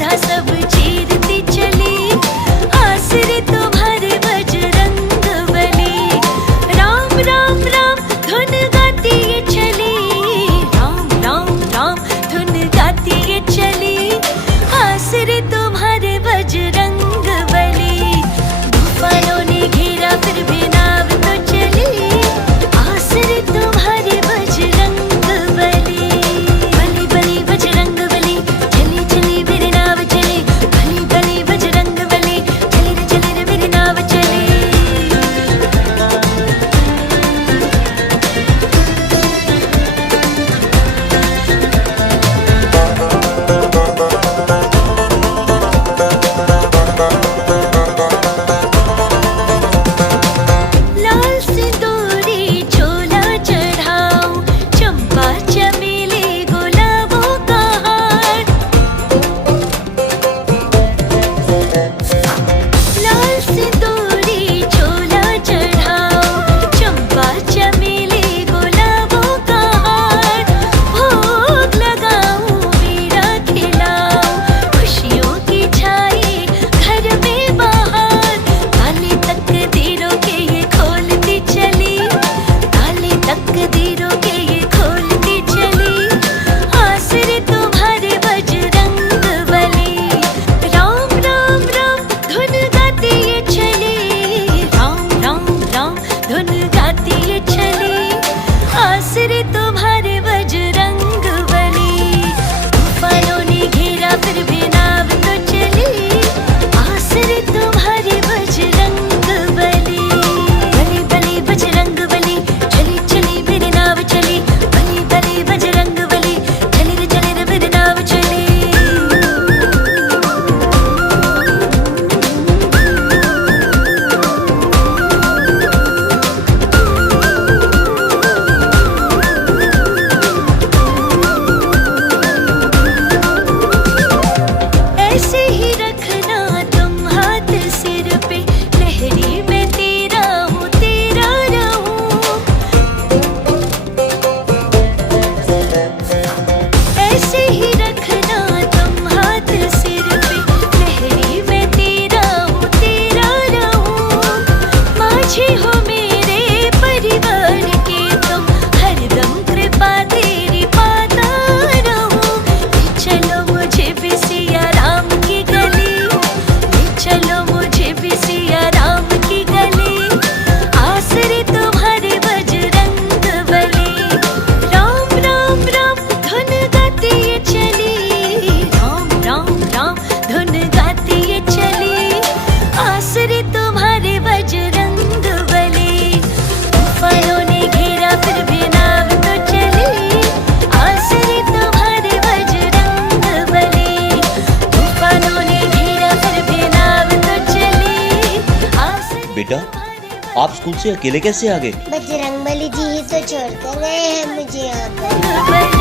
बाधा सब चीरती चली, आसरे तुम्हारे बजरंग बली। राम राम राम धुन गाती ये चली, राम राम राम धुन गाती ये चली, आसरे तुम्हारे बजरंग बली। तूफानों ने घेरा फिर भी नाव तो चली, आसरे तुम्हारे बजरंग बली। बली बली बजरंग बली, चली चली मेरी नाव चली, बली बली बजरंग बली, चली रे मेरी नाव चली। लाल सिंदूरी चोला चढ़ाऊं, चंपा चमेली गुलाबों का हार। लाल सिंदूरी चोला चढ़ाऊं, चंपा चमेली गुलाबों का हार। भोग लगाऊं मीरा खिलाऊं, खुशियों की छाई घर में बाहर। ताले तकदीरों के ये खोलती चली, ताले तकदीरों के ये खोलती चली, आसरे तुम्हारे बजरंग बली। राम राम राम धुन गाती ये चली, राम राम राम धुन गाती ये चली, आसरे तुम्हारे बजरंग बली। तूफानों ने घेरा फिर भी नाव तो चली, आसरे तुम्हारे बजरंग बली। बली बली बजरंग बली, चली चली मेरी नाव चली, बली बली बजरंग बली, चली रे मेरी नाव चली। ऐसे ही रखना तुम हाथ सिर पे, लहरी मैं तेरा हूँ तेरा रहूं। ऐसे ही रखना तुम हाथ सिर पे, लहरी मैं तेरा हूँ तेरा रहूं। माझी हो मेरे परिवार के तुम, हरदम कृपा तेरी पाता रहूं। ले चलो मुझे भी सिया राम की गली, ले चलो मुझे भी सिया राम की गली, आसरे तुम्हारे बजरंग बली। राम राम राम धुन गाती ये चली, राम राम राम धुन गाती ये चली, आसरे तुम्हारे बजरंग बली। तूफानों ने घेरा फिर भी नाव तो चली, आसरे तुम्हारे बजरंग बली। तूफानों ने घेरा फिर भी नाव तो चली, आसरे बेटा, आप स्कूल से अकेले कैसे आ गए? बजरंग बली जी ही तो छोड़ कर गए हैं मुझे यहाँ पर। बली।